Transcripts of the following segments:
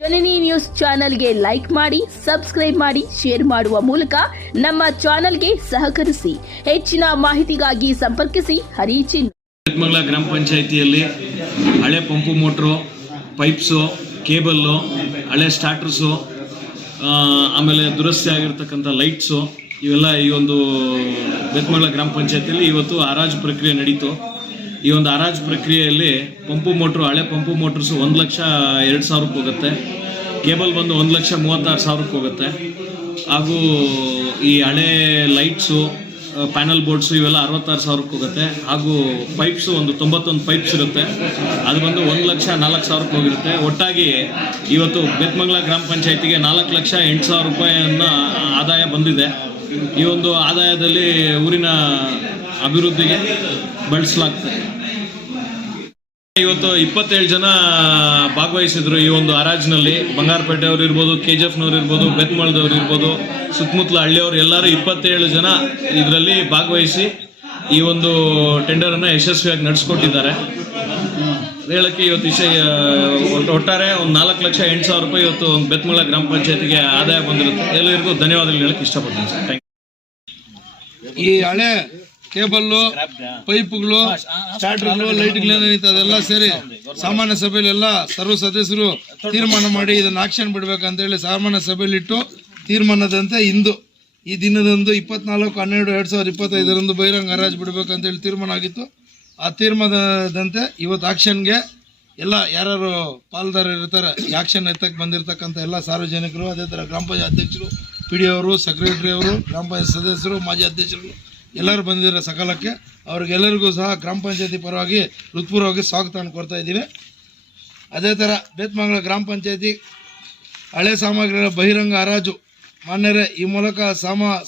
ಜನನಿ news ಚಾನೆಲ್ಗೆ like ಮಾಡಿ, subscribe ಮಾಡಿ, ಶೇರ್ ಮಾಡುವ ಮೂಲಕ ನಮ್ಮ ಚಾನೆಲ್ಗೆ ಸಹಕರಿಸಿ. ಹೆಚ್ಚಿನ ಮಾಹಿತಿಗಾಗಿ ಸಂಪರ್ಕಿಸಿ ಹರಿಚಿನ್. ಬೆತ್ಮಂಗಲ ಗ್ರಾಮ ಪಂಚಾಯಿತಿಯಲ್ಲಿ ಹಳೆ ಪಂಪು ಮೋಟ್ರು, ಪೈಪ್ಸು, ಕೇಬಲ್ಲು, ಹಳೆ ಸ್ಟಾರ್ಟರ್ಸು, ಆಮೇಲೆ ದುರಸ್ತಿ ಆಗಿರ್ತಕ್ಕಂಥ ಲೈಟ್ಸು ಇವೆಲ್ಲ ಈ ಒಂದು ಬೆತ್ಮಂಗಲ ಗ್ರಾಮ ಪಂಚಾಯಿತಿಯಲ್ಲಿ ಇವತ್ತು ಹರಾಜು ಪ್ರಕ್ರಿಯೆ ನಡೀತು. ಈ ಒಂದು ಹರಾಜು ಪ್ರಕ್ರಿಯೆಯಲ್ಲಿ ಪಂಪು ಮೋಟ್ರು, ಹಳೆ ಪಂಪು ಮೋಟ್ರಸು 1,02,000 ಹೋಗುತ್ತೆ. ಕೇಬಲ್ ಬಂದು 1,36,000 ಹೋಗುತ್ತೆ. ಹಾಗೂ ಈ ಹಳೆ ಲೈಟ್ಸು, ಪ್ಯಾನಲ್ ಬೋರ್ಡ್ಸು ಇವೆಲ್ಲ 66,000 ಹೋಗುತ್ತೆ. ಹಾಗೂ ಪೈಪ್ಸು ಒಂದು 91 ಪೈಪ್ಸ್ ಇರುತ್ತೆ, ಅದು ಬಂದು 1,04,000 ಹೋಗಿರುತ್ತೆ. ಒಟ್ಟಾಗಿ ಇವತ್ತು ಬೆತ್ಮಂಗಲ ಗ್ರಾಮ ಪಂಚಾಯಿತಿಗೆ 4,08,000 ರೂಪಾಯಿಯನ್ನು ಆದಾಯ ಬಂದಿದೆ. ಈ ಒಂದು ಆದಾಯದಲ್ಲಿ ಊರಿನ ಅಭಿವೃದ್ಧಿಗೆ ಬಳಸಲಾಗ್ತದೆ. ಇವತ್ತು 27 ಜನ ಭಾಗವಹಿಸಿದ್ರು ಈ ಒಂದು ಹರಾಜಿನಲ್ಲಿ. ಬಂಗಾರಪೇಟೆಯವರು ಇರ್ಬೋದು, KGFನವ್ರು ಇರ್ಬೋದು, ಬೆತ್ಮಂಗಲದವ್ರು ಇರ್ಬೋದು, ಸುತ್ತಮುತ್ತಲ ಹಳ್ಳಿಯವರು ಎಲ್ಲರೂ 27 ಜನ ಇದರಲ್ಲಿ ಭಾಗವಹಿಸಿ ಈ ಒಂದು ಟೆಂಡರನ್ನು ಯಶಸ್ವಿಯಾಗಿ ನಡೆಸ್ಕೊಟ್ಟಿದ್ದಾರೆ. ಹೇಳಕ್ಕೆ ಇವತ್ತು ಒಟ್ಟಾರೆ ಒಂದು 4,08,000 ರೂಪಾಯಿ ಇವತ್ತು ಒಂದು ಬೆತ್ಮಂಗಲ ಗ್ರಾಮ ಪಂಚಾಯತಿಗೆ ಆದಾಯ ಬಂದಿರುತ್ತೆ. ಎಲ್ಲರಿಗೂ ಧನ್ಯವಾದಗಳು ಹೇಳಕ್ಕೆ ಇಷ್ಟಪಡ್ತೀನಿ ಸರ್. Thank you. ಈ ಹಳೆ ಕೇಬಲ್ಲು, ಪೈಪ್ಗಳು, ಸ್ಟಾರ್ಟರ್ಗಳು, ಲೈಟ್ಗಳೇನಿತ್ತು ಅದೆಲ್ಲ ಸೇರಿ ಸಾಮಾನ್ಯ ಸಭೆಯಲ್ಲಿ ಎಲ್ಲ ಸರ್ವ ಸದಸ್ಯರು ತೀರ್ಮಾನ ಮಾಡಿ ಇದನ್ನು ಆಕ್ಷನ್ ಬಿಡಬೇಕಂತೇಳಿ ಸಾಮಾನ್ಯ ಸಭೆಯಲ್ಲಿಟ್ಟು ತೀರ್ಮಾನದಂತೆ ಇಂದು ಈ ದಿನದಂದು 24/12/2025 ಬಹಿರಂಗ ಹರಾಜು ಬಿಡಬೇಕಂತೇಳಿ ತೀರ್ಮಾನ ಆಗಿತ್ತು. ಆ ತೀರ್ಮಾನದಂತೆ ಇವತ್ತು ಆಕ್ಷನ್ಗೆ ಎಲ್ಲ ಯಾರು ಪಾಲ್ದಾರರು ಇರ್ತಾರೆ, ಆಕ್ಷನ್ ಎತ್ತಕ್ಕೆ ಬಂದಿರತಕ್ಕಂಥ ಎಲ್ಲ ಸಾರ್ವಜನಿಕರು, ಅದೇ ಥರ ಗ್ರಾಮ ಪಂಚಾಯತ್ ಅಧ್ಯಕ್ಷರು, PDO ಅವರು, ಸೆಕ್ರೆಟರಿ ಅವರು, ಗ್ರಾಮ ಪಂಚಾಯತ್ ಸದಸ್ಯರು, ಮಾಜಿ ಅಧ್ಯಕ್ಷರು ಎಲ್ಲರೂ ಬಂದಿರೋ ಸಕಾಲಕ್ಕೆ ಅವ್ರಿಗೆಲ್ಲರಿಗೂ ಸಹ ಗ್ರಾಮ ಪಂಚಾಯತಿ ಪರವಾಗಿ ಹೃತ್ಪೂರ್ವವಾಗಿ ಸ್ವಾಗತವನ್ನು ಕೊಡ್ತಾ ಇದ್ದೀವಿ. ಅದೇ ಥರ ಬೆತ್ಮಂಗಲ ಗ್ರಾಮ ಪಂಚಾಯತಿ ಹಳೆ ಸಾಮಗ್ರಿಗಳ ಬಹಿರಂಗ ಹರಾಜು ಮಾನ್ಯರೇ, ಈ ಮೂಲಕ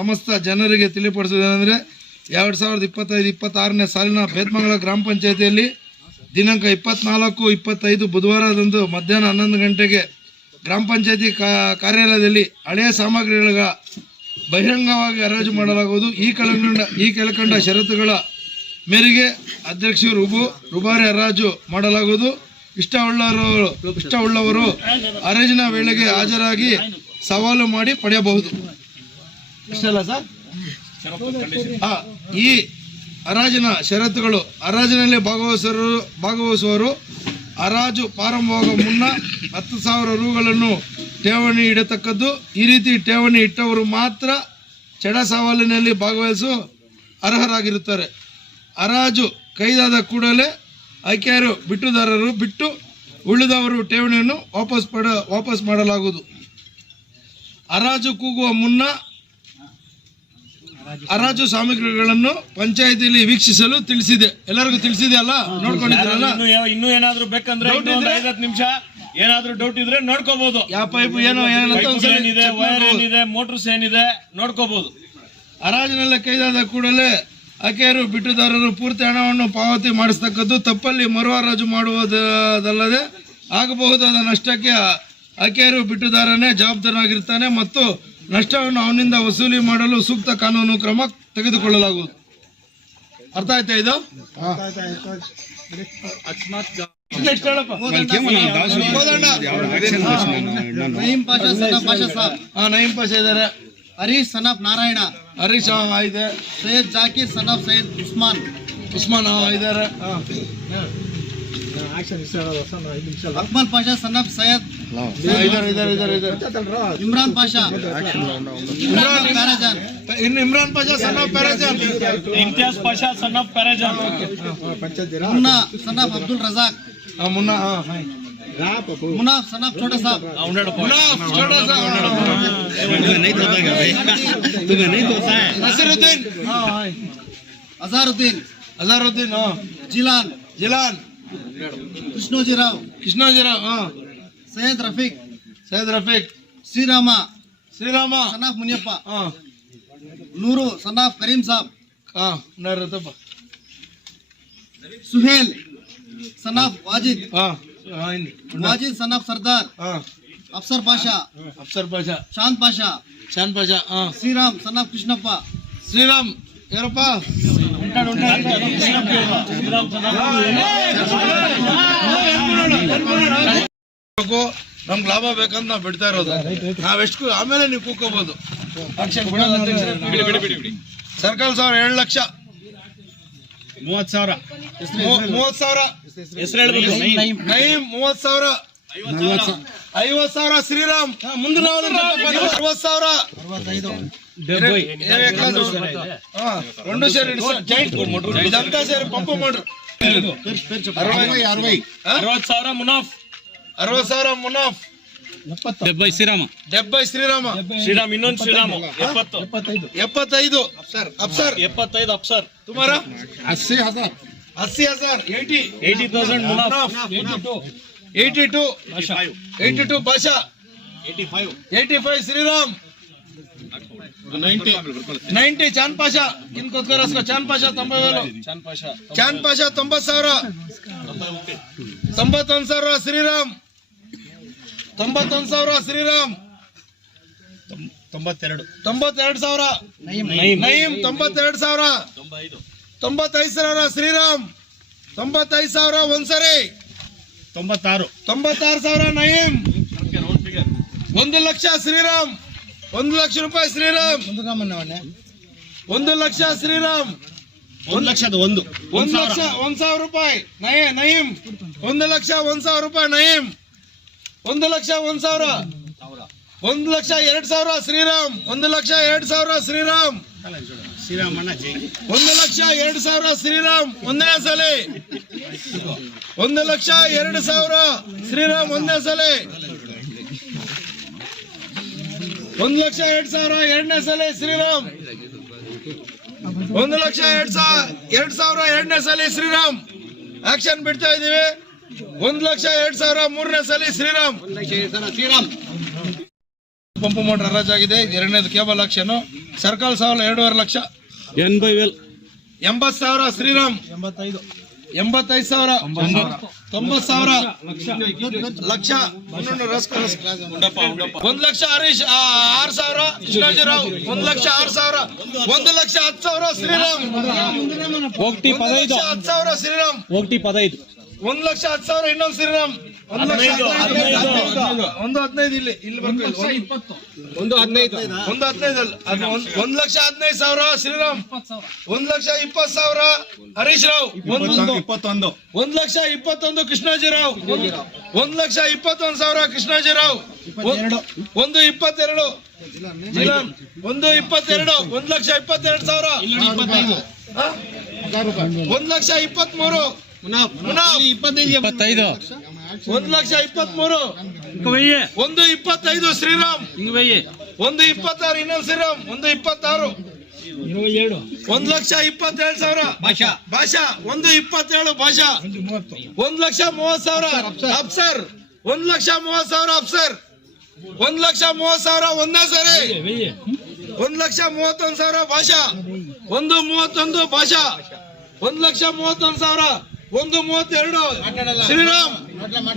ಸಮಸ್ತ ಜನರಿಗೆ ತಿಳಿಪಡಿಸುವುದೇನೆಂದರೆ 2025-26ನೇ ಸಾಲಿನ ಬೆತ್ಮಂಗಲ ಗ್ರಾಮ ಪಂಚಾಯತಿಯಲ್ಲಿ ದಿನಾಂಕ 24/25 ಬುಧವಾರದಂದು ಮಧ್ಯಾಹ್ನ 11 ಗಂಟೆಗೆ ಗ್ರಾಮ ಪಂಚಾಯತಿ ಕಾರ್ಯಾಲಯದಲ್ಲಿ ಹಳೆಯ ಸಾಮಗ್ರಿಗಳ ಬಹಿರಂಗವಾಗಿ ಹರಾಜು ಮಾಡಲಾಗುವುದು. ಈ ಕೆಳಕಂಡ ಷರತ್ತುಗಳ ಮೇರೆಗೆ ಅಧ್ಯಕ್ಷರು ರುಬಾರಿ ಹರಾಜು ಮಾಡಲಾಗುವುದು. ಇಷ್ಟವುಳ್ಳವರು ಹರಾಜಿನ ವೇಳೆಗೆ ಹಾಜರಾಗಿ ಸವಾಲು ಮಾಡಿ ಪಡೆಯಬಹುದು. ಇಷ್ಟಲ್ಲ ಸರ್? ಈ ಹರಾಜಿನ ಷರತ್ತುಗಳು: ಹರಾಜಿನಲ್ಲಿ ಭಾಗವಹಿಸುವವರು ಹರಾಜು ಪ್ರಾರಂಭವಾಗುವ ಮುನ್ನ 10,000 ರೂಗಳನ್ನು ಠೇವಣಿ ಇಡತಕ್ಕದ್ದು. ಈ ರೀತಿ ಠೇವಣಿ ಇಟ್ಟವರು ಮಾತ್ರ ಚಡ ಸವಾಲಿನಲ್ಲಿ ಭಾಗವಹಿಸಲು ಅರ್ಹರಾಗಿರುತ್ತಾರೆ. ಹರಾಜು ಕೈದಾದ ಕೂಡಲೇ ಆಯ್ಕೆಯಾರು ಬಿಟ್ಟುದಾರರು ಬಿಟ್ಟು ಉಳಿದವರು ಠೇವಣಿಯನ್ನು ವಾಪಸ್ ಮಾಡಲಾಗುವುದು. ಹರಾಜು ಕೂಗುವ ಮುನ್ನ ಹರಾಜು ಸಾಮಗ್ರಿಗಳನ್ನು ಪಂಚಾಯಿತಿಯಲ್ಲಿ ವೀಕ್ಷಿಸಲು ತಿಳಿಸಿದೆ. ಎಲ್ಲರಿಗೂ ತಿಳಿಸಿದೆ ಅಲ್ಲ? ನೋಡ್ಕೊಂಡಿದ್ರಲ್ಲ? ಇನ್ನೂ ಏನಾದ್ರು ಬೇಕಂದ್ರೆ 5 ನಿಮಿಷ ಏನಾದ್ರೂ ಡೌಟ್ ಇದ್ರೆ ನೋಡ್ಕೋಬಹುದು. ಯಾವ ಪೈಪ್ ಏನಿದೆ, ವೈರ್ ಏನಿದೆ, ಮೋಟರ್ಸ್ ಏನಿದೆ ನೋಡ್ಕೋಬಹುದು. ಹರಾಜಿನೆಲ್ಲ ಕೈದಾದ ಕೂಡಲೇ ಆಕೆಯರು ಬಿಟ್ಟುದಾರರು ಪೂರ್ತಿ ಹಣವನ್ನು ಪಾವತಿ ಮಾಡಿಸ್ತಕ್ಕದ್ದು. ತಪ್ಪಲ್ಲಿ ಮರು ಹರಾಜು ಮಾಡುವುದಲ್ಲದೆ ಆಗಬಹುದಾದ ನಷ್ಟಕ್ಕೆ ಆಕೆಯರು ಬಿಟ್ಟುದಾರನೇ ಜವಾಬ್ದಾರನಾಗಿರ್ತಾನೆ ಮತ್ತು ನಷ್ಟವನ್ನು ಅವನಿಂದ ವಸೂಲಿ ಮಾಡಲು ಸೂಕ್ತ ಕಾನೂನು ಕ್ರಮ ತೆಗೆದುಕೊಳ್ಳಲಾಗುವುದು. ಅರ್ಥ ಆಯ್ತಾ ಇದು? ನಯೀಂ ಪಾಷಾ ಸನಫ್ ಪಾಷಾ ಸಾಬ್. ನಯೀಂ ಪಾಷಾ ಇದ್ದಾರೆ. ಹರೀಶ್ ಸನಫ್ ನಾರಾಯಣ. ಹರೀಶ್ ಇದೆ. ಸೈಯದ್ ಜಾಕೀರ್ ಸನಫ್ ಸೈಯದ್ ಉಸ್ಮಾನ್ ಇದ್ದಾರೆ. ಅಕ್ಮಲ್ ಪಾಷಾ ಸನಫ್ ಸೈಯದ್ ಇಮ್ರಾನ್ ಪಾಷಾ. ಇಮ್ರಾನ್ ಪಾಷಾ ಸನಫ್ ಪ್ಯಾರಾಜಾನ್. ಇಮ್ತಿಯಾಜ್ ಪಾಷಾ ಸನಫ್ ಪ್ಯಾರಾಜಾನ್. ಮುನ್ನಾ ಸನಫ್ ಅಬ್ದುಲ್ ರಜಾಕ್. मुनाफ सनफ छोटा साहब. अजहरुद्दीन. जिलान. कृष्णोजीराव. सैयद रफीक. श्रीरामा सनफ मुनियप्पा. नूरू सनफ करीम साहब. सुहेल सनफ वाजिद सनफ सरदार. अफसर पाशा. शांत पाशा. श्रीराम सनफ कृष्णप्पा. ಯಾರಪ್ಪ? ನಮ್ಗೆ ಲಾಭ ಬೇಕಂತ ನಾವು ಬಿಡ್ತಾ ಇರೋದು. ನಾವೆಷ್ಟು ಆಮೇಲೆ ನೀವು ಕೂಕೋಬಹುದು. ಸರ್ಕಲ್ 7 ಲಕ್ಷ 30,000 30,000 ನಯೀಂ 30,000 50,000 ಶ್ರೀರಾಮ್ ಮುಂದೆ 60,000 రెండు ಸೇರಿ ಜಾಯಿಂಟ್ ಇದಂతా ಸೇರಿ ಪಂಪ್ ಮಾಡ್ರು 60,000 ಮುನಾಫ್ 60,000 ಮುನಾಫ್ 70 ಶ್ರೀರಾಮ ಶ್ರೀರಾಮ್ ಇನ್ನೊಂದು ಶ್ರೀರಾಮ 75 ಅಫ್ಸರ್ 75 ಅಫ್ಸರ್ ತುಮಾರಾ 80,000 80,000 ಮುನಾಫ್ 82 ಬಾಷಾ 85 ಶ್ರೀರಾಮ್ 90 चांद पाशा किनकोस्कर उसका चांद पाशा 90,000 चांद पाशा 90,000 91,000 श्रीराम 91,000 श्रीराम 92,000 नईम 92,000 95,000 श्रीराम 95,000 ಒಂದ್ಸರಿ 96,000 ನಯೀಂ 1 ಲಕ್ಷ ಶ್ರೀರಾಮ್ 1 ಲಕ್ಷ ರೂಪಾಯಿ ಶ್ರೀರಾಮ್ 1 ಲಕ್ಷ ಶ್ರೀರಾಮ್ 1 ಲಕ್ಷದ 1 ಲಕ್ಷ 1,000 ರೂಪಾಯಿ ನಯೀಂ 1 ಲಕ್ಷ 1,000 ರೂಪಾಯಿ ನಯೀಂ 1 ಲಕ್ಷ 1,000 1 ಲಕ್ಷ 2,000 ಶ್ರೀರಾಮ್ 1 ಲಕ್ಷ 2,000 ಶ್ರೀರಾಮ್ 1 ಲಕ್ಷ 2,000 ಶ್ರೀರಾಮ್ ಒಂದನೇ ಸಲ 1 ಲಕ್ಷ 2,000 ಶ್ರೀರಾಮ್ ಒಂದನೇ ಸಲ 1 ಲಕ್ಷ 2,000 ಎರಡನೇ ಸಲ ಶ್ರೀರಾಮ್ 1 ಲಕ್ಷ 2,000 ಎರಡನೇ ಸಲ ಶ್ರೀರಾಮ್ ಆಕ್ಷನ್ ಬಿಡ್ತಾ ಇದೀವಿ 1 ಲಕ್ಷ 2,000 ಮೂರನೇ ಸಲ ಶ್ರೀರಾಮ್ ಪಂಪ್ ಮೋಟರ್ ಹರಾಜಾಗಿದೆ. ಎರಡನೇದು cable auction circle 2.5 lakh 80,000 Shriram 85,000 90,000 lakh 1 lakh Harish 6,000 Krishnajirao 1 lakh 6,000 1 lakh 10,000 Shriram 10,000 Shriram 1 lakh 10,000 ಇನ್ನೊಂದು ಶ್ರೀರಾಮ್ 1 ಲಕ್ಷ 15 ಇಲ್ಲಿ ಬರ್ಬೇಕು 1 ಲಕ್ಷ 15,000 ಶ್ರೀರಾಮ್ 1 ಲಕ್ಷ 20,000 ಹರೀಶ್ ರಾವ್ 1 ಲಕ್ಷ 21 ಕೃಷ್ಣಾಜಿರಾವ್ 1 ಲಕ್ಷ 21,000 ಕೃಷ್ಣಾಜಿರಾವ್ 1 22 ಜಿಲಾನ್ 1 22 1 ಲಕ್ಷ 22,000 1 ಲಕ್ಷ 23 ಮುನಾಫ್ 25 1 ಲಕ್ಷ 23 1 25 ಶ್ರೀರಾಮ್ 1 26 ಇನ್ನೊಂದು ಶ್ರೀರಾಮ್ 1 26 1 ಲಕ್ಷ 27,000 ಭಾಷಾ 1 27 ಭಾಷಾ 1 ಲಕ್ಷ 30,000 ಅಫ್ಸರ್ 1 ಲಕ್ಷ 30,000 ಅಫ್ಸರ್ 1 ಲಕ್ಷ 30,000 ಒಂದೇ ಸರಿ 1 ಲಕ್ಷ 31,000 ಭಾಷಾ 1 31 ಭಾಷಾ 1 ಲಕ್ಷ 31,000 1 32 ಶ್ರೀರಾಮ್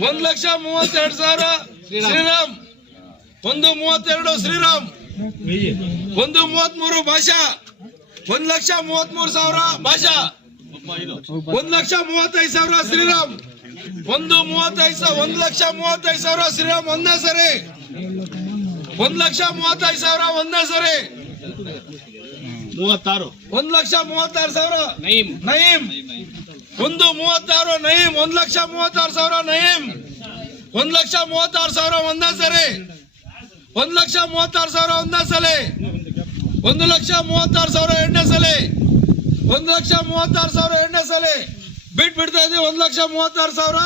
1 ಲಕ್ಷ 32,000 ಶ್ರೀರಾಮ್ 1 32 ಶ್ರೀರಾಮ್ 1 33 ಭಾಷಾ 1 ಲಕ್ಷ 33,000 ಭಾಷಾ 1 ಲಕ್ಷ 35,000 ಶ್ರೀರಾಮ್ 1 ಲಕ್ಷ 35,000 ಶ್ರೀರಾಮ್ ಒಂದೇ ಸರಿ 1 ಲಕ್ಷ 35,000 ಒಂದೇ ಸರಿ 1 ಲಕ್ಷ 36,000 ನಯೀಂ 1 36 ನಯೀಂ 1 ಲಕ್ಷ 36,000 ನಯೀಂ 1 ಲಕ್ಷ 36,000 ಒಂದೇ ಸರಿ 1 ಲಕ್ಷ 36,000 ಒಂದೇ ಸಲ 1 ಲಕ್ಷ 36,000 ಎರಡನೇ ಸಲ 1 ಲಕ್ಷ 36,000 ಎರಡನೇ ಸಲ ಬಿಡ್ತಾ ಇದೀವಿ 1 ಲಕ್ಷ 36,000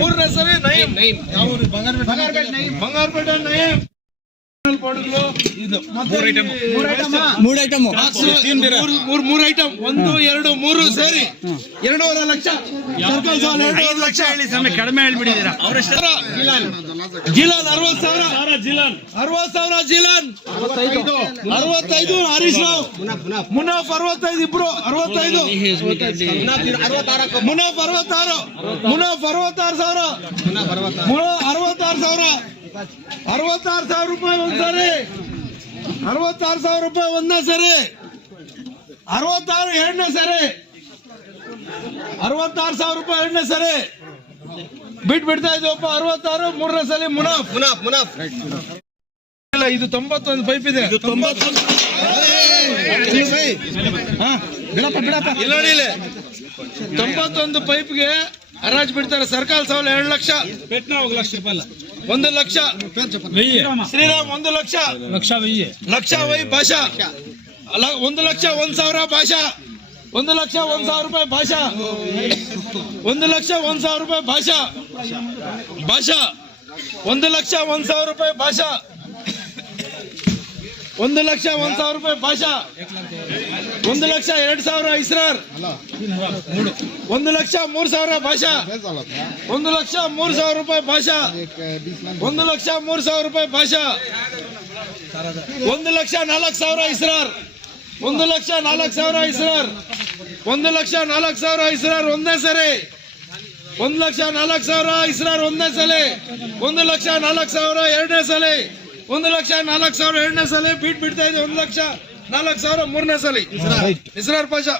ಮೂರನೇ ಸಲ ನಯೀಂ ಬಂಗಾರಪೇಟೆ ನಯೀಂ ಮೂರು ಐಟಮ್ 1 2 3 ಸೇರಿ 2.5 ಲಕ್ಷ ಸರ್ಕಲ್ 2.5 ಲಕ್ಷ ಕಡಿಮೆ ಹೇಳ್ಬಿಟ್ಟಿದ್ದೀರಾ ಜಿಲಾನ್ 60,000 ಜಿಲಾನ್ 65 ಹರೀಶ್ ರಾವ್ ಮುನಾಫ್ 65 ಇಬ್ರು 65 ಮುನಾಫ್ 66,000 66,000 ರೂಪಾಯಿ ಒಂದ್ಸರಿ 66,000 ರೂಪಾಯಿ ಒಂದೇ ಸರಿ 66 ಎರಡನೇ ಸರಿ 66,000 ರೂಪಾಯಿ ಎರಡನೇ ಸರಿ ಬಿಡ್ತಾ ಇದ್ದೀವಪ್ಪ 66 ಮೂರನೇ ಸಲ ಮುನಾಫ್ ಇಲ್ಲ ಇದು 91 ಪೈಪ್ ಇದೆ ಇಲ್ಲ ನೋಡಿ ಇಲ್ಲಿ 91 ಪೈಪ್ಗೆ ಹರಾಜ್ ಬಿಡ್ತಾರೆ ಸರ್ಕಾರ ಸಾಲ 2 ಲಕ್ಷ 1 ಲಕ್ಷ ಶ್ರೀರಾಮ್ 1 ಲಕ್ಷ ಲಕ್ಷ ವೈ ಭಾಷಾ 1 ಲಕ್ಷ 1,000 ಭಾಷಾ 1 ಲಕ್ಷ 1,000 ರೂಪಾಯಿ ಭಾಷಾ 1 ಲಕ್ಷ 1,000 ರೂಪಾಯಿ ಭಾಷಾ 1 ಲಕ್ಷ 1,000 ರೂಪಾಯಿ ಭಾಷಾ 1 ಲಕ್ಷ 1,000 ರೂಪಾಯಿ ಭಾಷಾ 1 ಲಕ್ಷ 2,000 ಇಸ್ರಾರ್ 1 ಲಕ್ಷ 3,000 ಭಾಷಾ 1 ಲಕ್ಷ 3,000 ರೂಪಾಯಿ ಭಾಷಾ 1 ಲಕ್ಷ 3,000 ರೂಪಾಯಿ ಭಾಷಾ 1 ಲಕ್ಷ 4,000 ಇಸ್ರಾರ್ 1 ಲಕ್ಷ 4,000 ಇಸ್ರಾರ್ 1 ಲಕ್ಷ 4,000 ಇಸ್ರಾರ್ ಒಂದೇ ಸರಿ 1 ಲಕ್ಷ 4,000 ಇಸ್ರಾರ್ ಒಂದೇ ಸಲ 1 ಲಕ್ಷ 4,000 ಎರಡನೇ ಸಲ 1 ಲಕ್ಷ 4,000 ಎರಡನೇ ಸಲ ಬಿಡ್ತಾ ಇದೆ 1 ಲಕ್ಷ 4,000 ಮೂರನೇ ಸಲ ಇಸ್ರಾರ್ ಪಾಷಾ